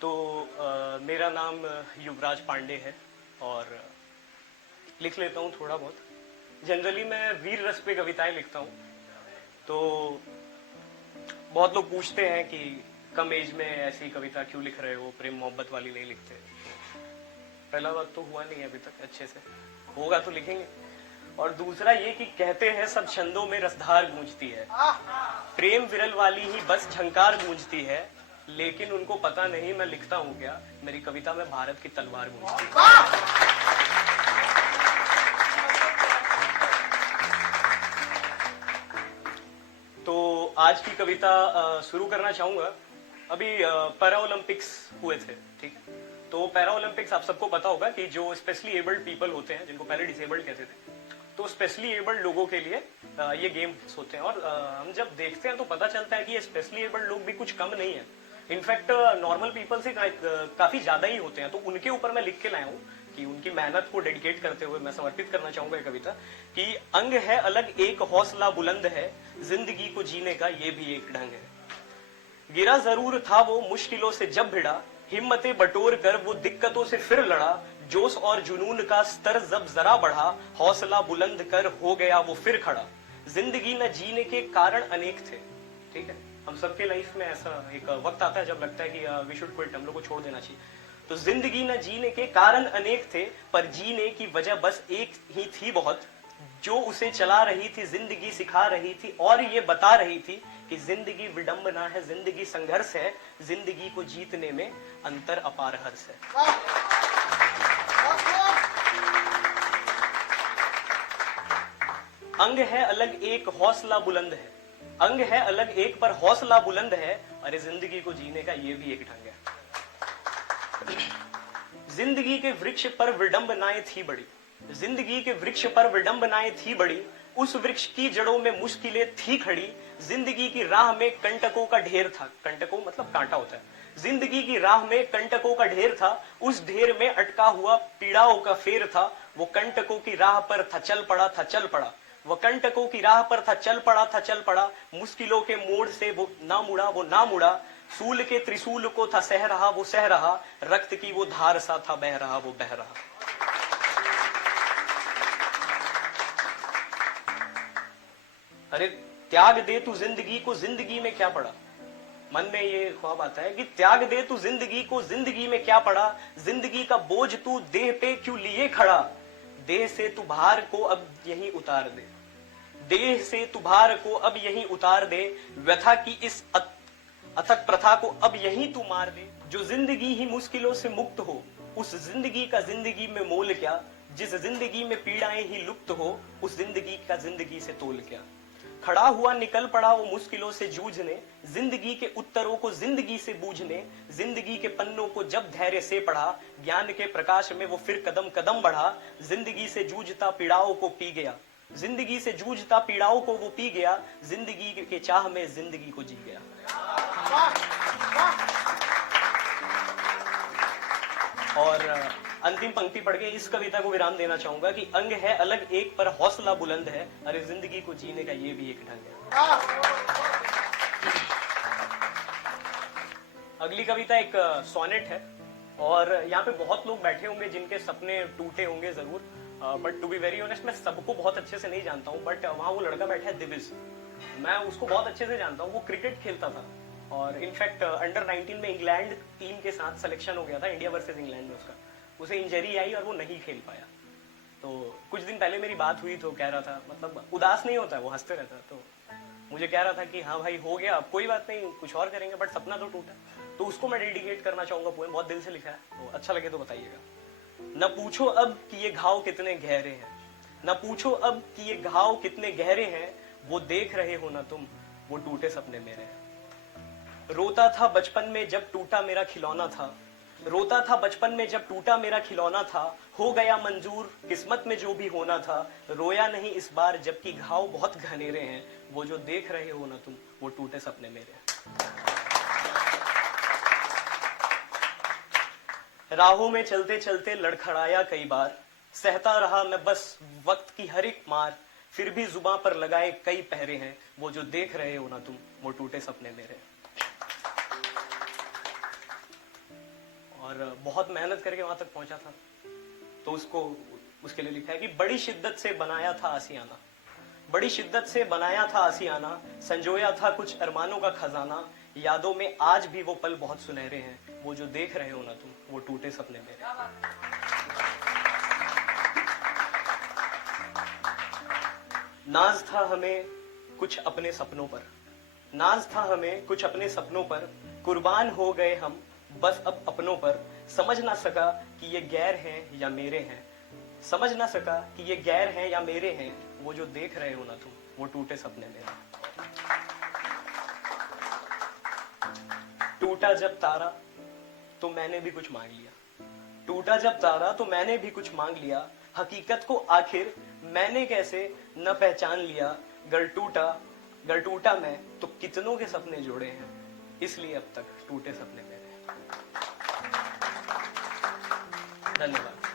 तो मेरा नाम युवराज पांडे है और लिख लेता हूँ थोड़ा बहुत। जनरली मैं वीर रस पे कविताएं लिखता हूँ। तो बहुत लोग पूछते हैं कि कम एज में ऐसी कविता क्यों लिख रहे हो, प्रेम मोहब्बत वाली नहीं लिखते। पहला बात तो हुआ नहीं है अभी तक अच्छे से, होगा तो लिखेंगे। और दूसरा ये कि कहते हैं सब छंदों में रसधार गूंजती है, प्रेम विरल वाली ही बस झंकार गूंजती है, लेकिन उनको पता नहीं मैं लिखता हूँ क्या, मेरी कविता में भारत की तलवार गूंजती है। तो आज की कविता शुरू करना चाहूंगा। अभी पैरा ओलंपिक्स हुए थे, ठीक। तो पैरा ओलंपिक्स आप सबको पता होगा कि जो स्पेशली एबल्ड पीपल होते हैं, जिनको पहले डिसेबल्ड कहते थे, तो स्पेशली एबल्ड लोगों के लिए ये गेम्स होते हैं। और हम जब देखते हैं तो पता चलता है कि ये स्पेशली एबल्ड लोग भी कुछ कम नहीं है। इनफैक्ट नॉर्मल पीपल से काफी ज्यादा ही होते हैं। तो उनके ऊपर मैं लिख के लाया हूँ कि उनकी मेहनत को डेडिकेट करते हुए मैं समर्पित करना चाहूंगा ये कविता कि अंग है अलग एक हौसला बुलंद है, जिंदगी को जीने का ये भी एक ढंग है। गिरा जरूर था वो मुश्किलों से जब भिड़ा, हिम्मतें बटोर कर वो दिक्कतों से फिर लड़ा, जोश और जुनून का स्तर जब जरा बढ़ा, हौसला बुलंद कर हो गया वो फिर खड़ा। जिंदगी न जीने के कारण अनेक थे, ठीक है। हम सबके लाइफ में ऐसा एक वक्त आता है जब लगता है कि वी शुड क्विट, हम लोग को छोड़ देना चाहिए। तो जिंदगी न जीने के कारण अनेक थे, पर जीने की वजह बस एक ही थी बहुत, जो उसे चला रही थी जिंदगी सिखा रही थी और ये बता रही थी कि जिंदगी विडंबना है, जिंदगी संघर्ष है, जिंदगी को जीतने में अंतर अपार हर्ष है। अंग है अलग एक हौसला बुलंद है, अंग है अलग एक पर हौसला बुलंद है, अरे जिंदगी को जीने का ये भी एक ढंग है। जिंदगी के वृक्ष पर विडंबनाएं थी बड़ी, जिंदगी के वृक्ष पर विडंबनाएं थी बड़ी, उस वृक्ष की जड़ों में मुश्किलें थी खड़ी, जिंदगी की राह में कंटकों का ढेर था। कंटकों मतलब कांटा होता है। जिंदगी की राह में कंटकों का ढेर था, उस ढेर में अटका हुआ पीड़ाओं का फेर था, वो कंटकों की राह पर था चल पड़ा, था चल पड़ा, वो कंटकों की राह पर था चल पड़ा, था चल पड़ा, मुश्किलों के मोड़ से वो ना मुड़ा, वो ना मुड़ा, सूल के त्रिशूल को था सह रहा, वो सह रहा, रक्त की वो धार सा था बह रहा, वो बह रहा। अरे त्याग दे तू जिंदगी को, जिंदगी में क्या पड़ा। मन में ये ख्वाब आता है कि त्याग दे तू जिंदगी को, जिंदगी में क्या पड़ा, जिंदगी का बोझ तू देह पे क्यों लिए खड़ा, देह से तू भार को अब यहीं उतार दे, देह से तू भार को अब यहीं उतार दे, व्यथा की इस अथक प्रथा को अब यहीं तू मार दे। जो जिंदगी ही मुश्किलों से मुक्त हो, उस जिंदगी का जिंदगी में मोल क्या, जिस जिंदगी में पीड़ाएं ही लुप्त हो, उस जिंदगी का जिंदगी से तोल क्या। खड़ा हुआ निकल पड़ा वो मुश्किलों से जूझने, जिंदगी के उत्तरों को जिंदगी से बूझने, जिंदगी के पन्नों को जब धैर्य से पढ़ा, ज्ञान के प्रकाश में वो फिर कदम कदम बढ़ा, जिंदगी से जूझता पीड़ाओं को पी गया, जिंदगी से जूझता पीड़ाओं को वो पी गया, जिंदगी के चाह में जिंदगी को जी गया। और अंतिम पंक्ति पढ़ के इस कविता को विराम देना चाहूंगा कि अंग है अलग एक पर हौसला बुलंद है, अरे जिंदगी को जीने का ये भी एक ढंग है। अगली कविता एक सोनेट है और यहाँ पे बहुत लोग बैठे होंगे जिनके सपने टूटे होंगे जरूर, but to be very honest मैं सबको बहुत अच्छे से नहीं जानता हूँ। बट वहां वो लड़का बैठा है दिविज, मैं उसको बहुत अच्छे से जानता हूँ। वो क्रिकेट खेलता था और इनफैक्ट अंडर 19 में इंग्लैंड टीम के साथ सिलेक्शन हो गया था, इंडिया वर्सेस इंग्लैंड में। उसका उसे इंजरी आई और वो नहीं खेल पाया। तो कुछ दिन पहले मेरी बात हुई तो कह रहा था, मतलब उदास नहीं होता, वो हंसते रहता। तो मुझे कह रहा था कि हाँ भाई हो गया, अब कोई बात नहीं, कुछ और करेंगे, बट सपना तो टूटा। तो उसको मैं डेडिकेट करना चाहूंगा पोएम, बहुत दिल से लिखा है, तो अच्छा लगे तो बताइएगा। न पूछो अब कि ये घाव कितने गहरे हैं, न पूछो अब कि ये घाव कितने गहरे हैं, वो देख रहे हो ना तुम, वो टूटे सपने मेरे हैं। रोता था बचपन में जब टूटा मेरा खिलौना था, रोता था बचपन में जब टूटा मेरा खिलौना था, हो गया मंजूर किस्मत में जो भी होना था, रोया नहीं इस बार जबकि घाव बहुत घनेरे हैं, वो जो देख रहे हो ना तुम, वो टूटे सपने मेरे हैं। राहों में चलते चलते लड़खड़ाया कई बार, सहता रहा मैं बस वक्त की हर एक मार, फिर भी जुबां पर लगाए कई पहरे हैं, वो जो देख रहे हो ना तुम, वो टूटे सपने मेरे हैं। और बहुत मेहनत करके वहां तक पहुंचा था। तो उसके लिए लिखा है कि बड़ी शिद्दत से बनाया था आसियाना, बड़ी शिद्दत से बनाया था आसियाना, संजोया था कुछ अरमानों का खजाना, यादों में आज भी वो पल बहुत सुनहरे हैं, वो जो देख रहे हो ना तुम, वो टूटे सपने मेरे। नाज था हमें कुछ अपने सपनों पर, नाज था हमें कुछ अपने सपनों पर, कुर्बान हो गए हम बस अब अपनों पर, समझ ना सका कि ये गैर हैं या मेरे हैं, समझ ना सका कि ये गैर हैं या मेरे हैं, वो जो देख रहे हो ना तुम, वो टूटे सपने मेरे। टूटा जब तारा तो मैंने भी कुछ मांग लिया, टूटा जब तारा तो मैंने भी कुछ मांग लिया, हकीकत को आखिर मैंने कैसे न पहचान लिया, गर टूटा मैं तो कितनों के सपने जोड़े हैं, इसलिए अब तक टूटे सपने मेरे। धन्यवाद।